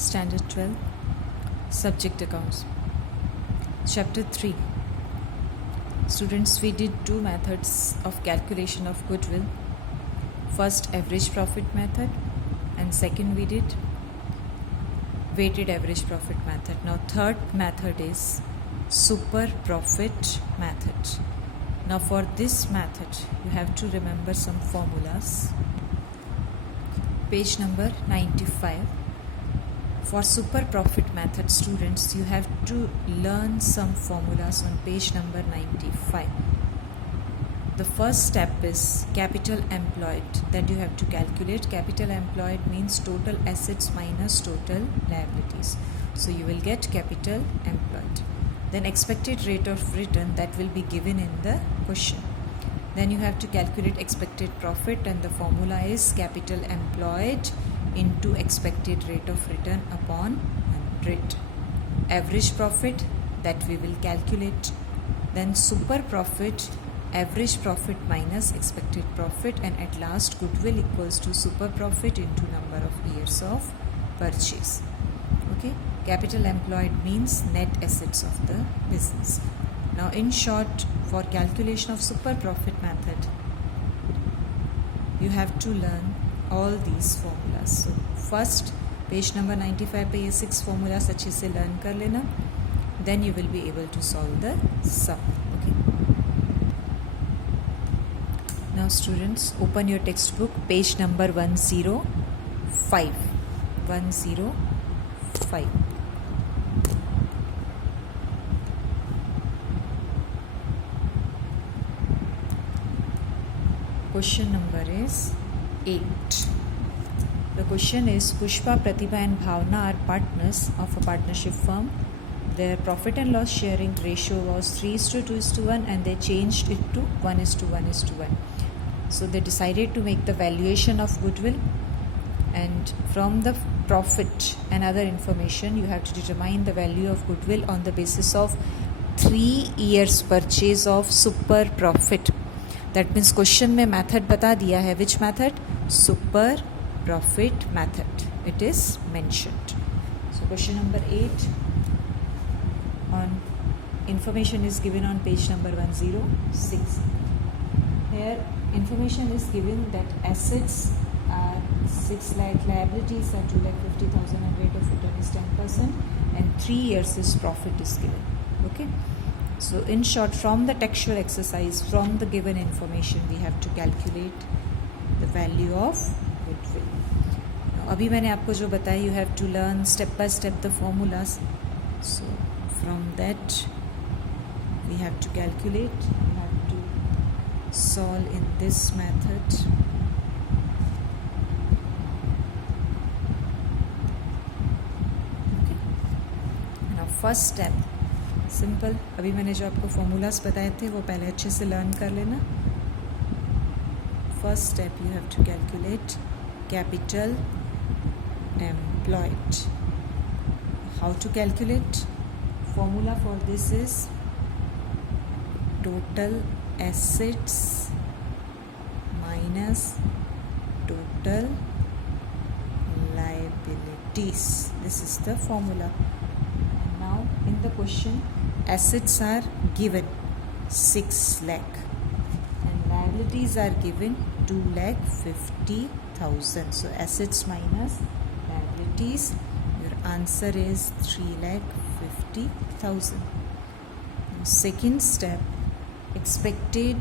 Standard 12, Subject Accounts. Chapter 3. Students, we did two methods of calculation of goodwill. First, average profit method, and second we did weighted average profit method. Now third method is super profit method. Now for this method, you have to remember some formulas. Page number 95. For super profit method, students, you have to learn some formulas on page number 95. The first step is capital employed that you have to calculate. Capital employed means total assets minus total liabilities. So you will get capital employed. Then expected rate of return that will be given in the question. Then you have to calculate expected profit, and the formula is capital employed into expected rate of return upon 100. Average profit that we will calculate. Then super profit, average profit minus expected profit, and at last goodwill equals to super profit into number of years of purchase. Okay, capital employed means net assets of the business. Now in short, for calculation of super profit method, you have to learn all these formulas. So first page number 95 पे ये 6 formulas अच्छे से learn कर लेना, then you will be able to solve the sum. Okay. Now students, open your textbook, page number 105. 105. Question number is 8. The question is, Pushpa, Pratibha and Bhavna are partners of a partnership firm. Their profit and loss sharing ratio was 3:2:1 and they changed it to 1:1:1. So they decided to make the valuation of goodwill, and from the profit and other information you have to determine the value of goodwill on the basis of 3 years purchase of super profit. That means question में method बता दिया है. Which method? Super profit method. It is mentioned. So question number 8 on information is given on page number 106. Here information is given that assets are 6 lakh, liabilities are 2,50,000 and rate of return is 10% and 3 years is profit is given. Okay. So in short, from the textual exercise, from the given information, we have to calculate the value of goodwill. Now, अभी मैंने आपको जो बताया, you have to learn step by step the formulas. So from that, we have to calculate. We have to solve in this method. Okay. Now first step. Simple, अभी मैंने जो आपको formulas बताए थे वो पहले अच्छे से लर्न कर लेना. First step, you have to calculate capital employed. How to calculate? Formula for this is total assets minus total liabilities. This is the formula. And now in the question, assets are given 6 lakh and liabilities are given 2,50,000. So assets minus liabilities, your answer is 3,50,000. Second step, expected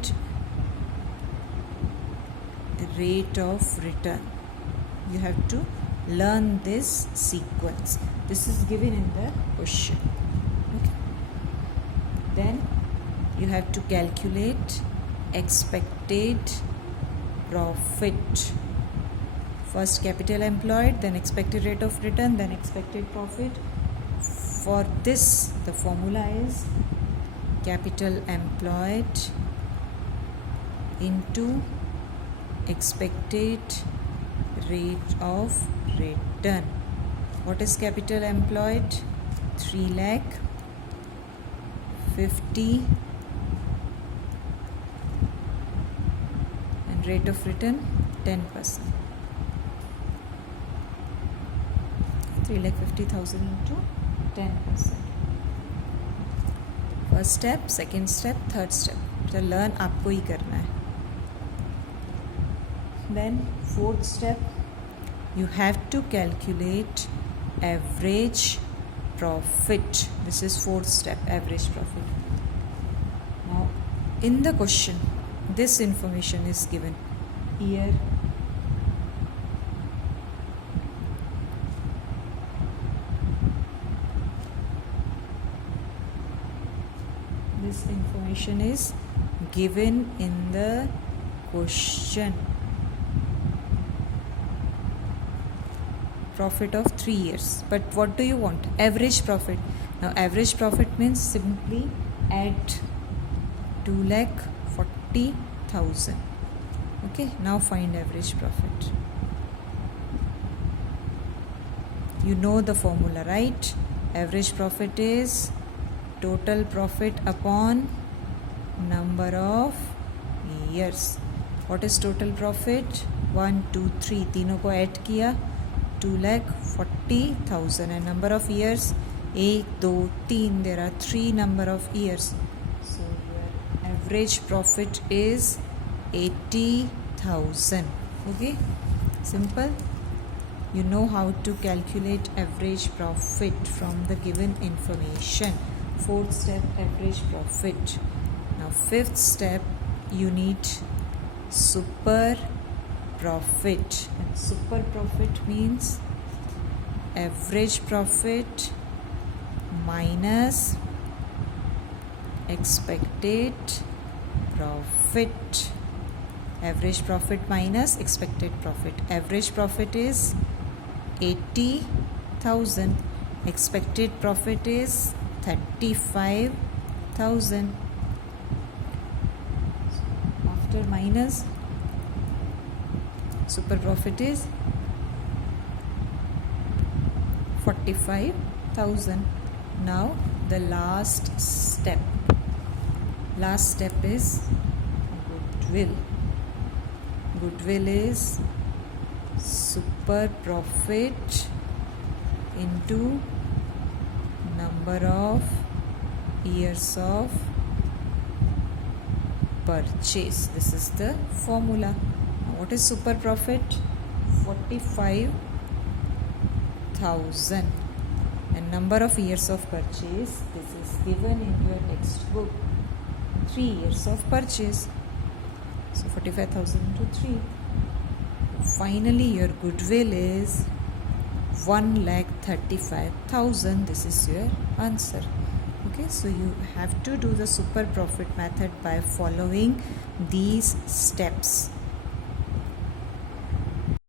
rate of return. You have to learn this sequence. This is given in the question. Okay. Then you have to calculate expected profit. First capital employed, then expected rate of return, then expected profit. For this, the formula is capital employed into expected rate of return. What is capital employed? 3,50,000 and rate of return 10%. 3,50,000 into 10%. First step, second step, third step, तो learn आपको ही करना है. Then fourth step, you have to calculate average profit. This is fourth step, average profit. Now in the question this information is given here. This information is given in the question. Profit of 3 years, but what do you want? Average profit. Now average profit means simply add 2,40,000. Okay, now find average profit. You know the formula, right? Average profit is total profit upon number of years. What is total profit? 1 2 3 तीनों को add किया, 2,40,000, and number of years 1 2 3. There are 3 number of years, so your average profit is 80,000. Okay, simple. You know how to calculate average profit from the given information. Fourth step, average profit. Now fifth step, you need super profit. And super profit means average profit minus expected profit. Average profit minus expected profit. Average profit is 80,000. Expected profit is 35,000. After minus, super profit is 45,000. Now the last step. Last step is goodwill. Goodwill is super profit into number of years of purchase. This is the formula. What is super profit? 45,000. And number of years of purchase, this is given in your textbook. 3 years of purchase. So 45,000 into 3. Finally your goodwill is 1,35,000. This is your answer. Okay, so you have to do the super profit method by following these steps.